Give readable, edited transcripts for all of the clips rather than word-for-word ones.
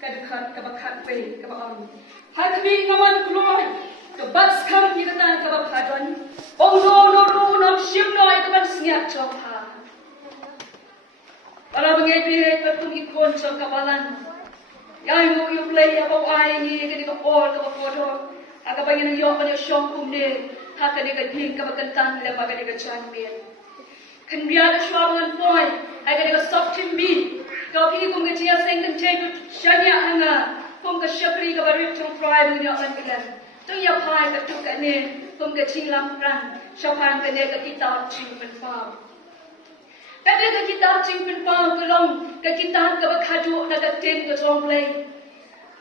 kadekat kabakat pe kabam hakmi ngaman kuloy kabas kham kiratan kabab hadon ongno no ru nam sim noi kaban singak chopha para bangai pire patung ikon chop kabalan yai mo yu play abo ai ni kadi ko all ka photo aga bangin yo kan shom kumne hakani ka thing ka bakantan le bagani ka chan me kan biya da shwaban boy aga ka sok tim bin ka pi kum ke chia seng kan che shanya hanga kum ka shakri ka barit trong fry mu yo kan kilan tu ya phai ka tu ka ne kum ka chi lam ran shapan ka ne ka kitab ching pen pa kada ka kitab ching pen pa ka long ka kitab ka bakhaju na ka ten ka trong play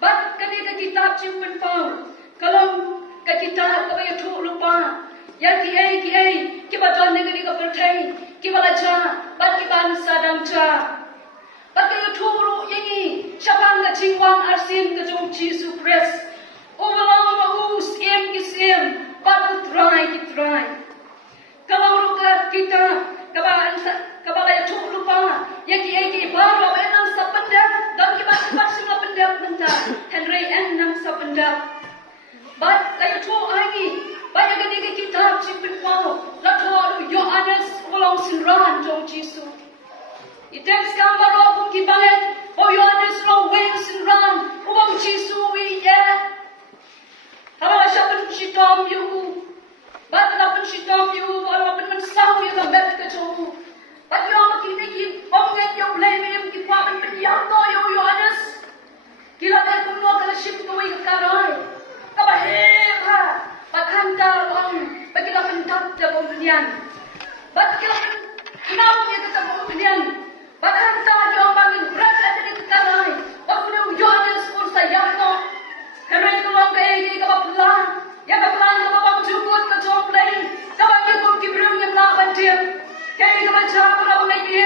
bat kada ka kitab ching pen pa ka long ka kitab ka ba thu lupa ya ki ai ki ba ton ne ka per thai ki ba la cha bat ki ban sadam cha bat ka thu ru yangi shapan ka chingwang arsin ka jong Jesus Christ overall ma u siem ki siem bat try ki try kalau ru ka kitab ka ba la thu lupa ya ki ba ro enam sapanda dan ki ba semua pendap benda Henry N nam sapanda but I told Agi, but I get a kitab chip and follow. Not all your honest belongs in run, John Jesus. It takes Gambaro from Kibalet, or your honest long ways in run, Ubam Jesus, we yeah. How I shall she tom you, but up and she tom you, or up and sound you the America to. But you're making Bonget, you're blaming him, keep up and young, no, you're honest. Kila could not get a ship going to Karai. Kabaheha, bakanda long, bakila pentak jabung dunia, bakila kenal dia jabung dunia, bakanda jauh bangin berat ada di karai, waktu Yohanes pun saya no, kerana kalau kaya kabapelan, ya kabapelan kababang jukut kacau play, kabangin pun kibrung yang lawan dia, kaya kabaca kalau mengaji,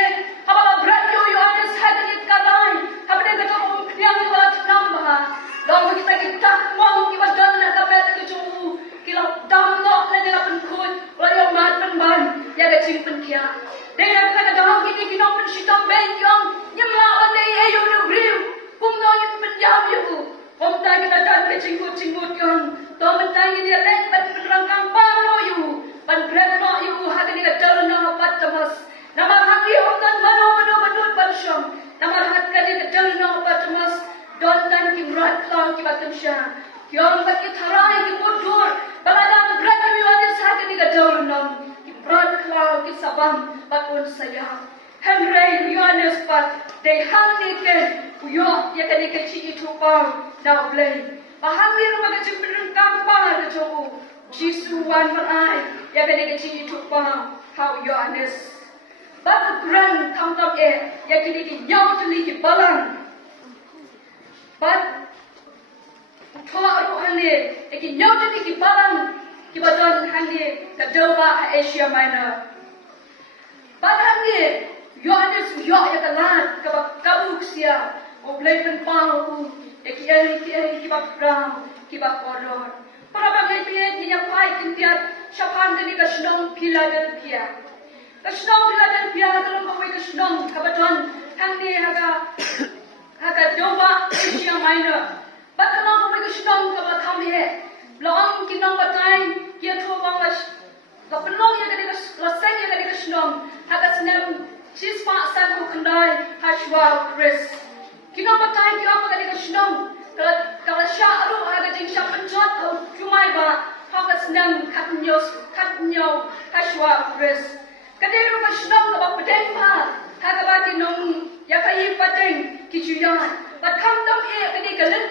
kabala berat Yohanes ada di karai, kabada kacau dunia kabala nambah. Lalu kita mau kita jalan nak kapal ke jauh, kita damlok nak jalan penkut, lalu mat penban, ya ke cing penkia. Dengan kita dah kita kita penshitam benyang, nyamla ane ayu ni beriu, kumno yang penjam you, kumta kita jalan ke cingkut yang, tomentai dia lek penerangkan pano you, penbrekno you, hati kita jalan nak pat temas. Nama hati orang mano bedut bersyam, nama hati kita jalan nak pat temas. Don tan ki rat klang ki batam sha kyong ba ki tharai ki bodur balada brat mi wa sa ki ga dor nom ki brat klang ki sabam bakun saya Henry Yohanes pat de hang ni ke yo ya ka ni ke chi tu pa na blai ba hang ni ru ba ka chi pin kam pa de jo Jisu wan man ai ya ka ni ke chi tu pa how Yohanes ba gran tham tam ya ki ni ki nyau tu ni ki balang but thua ru hande eki nyauta ni ki balang ki badon hande ka doba Asia Minor but hande Yohanes yo ya kalan ka kabuk sia o blepen pau eki ki bakram ki bakoror para bagai pie ni yang pai kintiat shapan ni ka shnong Philadelphia dalam bagai ka shnong ka badon hande Haka doba Asia Minor. Bakalang kami kesenang kami kami he. Long kinong batay kia thua bang mas. Kapelong ya kadi laseng ya kadi kesenang. Haka senam cispa san bukandai hashwa Chris. Kinong batay kia apa kadi kesenang. Kalau syaru haka jeng syak pencot atau cumai ba. Haka senam katnyau hashwa Chris. Kadi rumah kesenang kaba pedeng pa. Haka baki nong ya kayi pateng kijuyan. But come down here, kadi kalen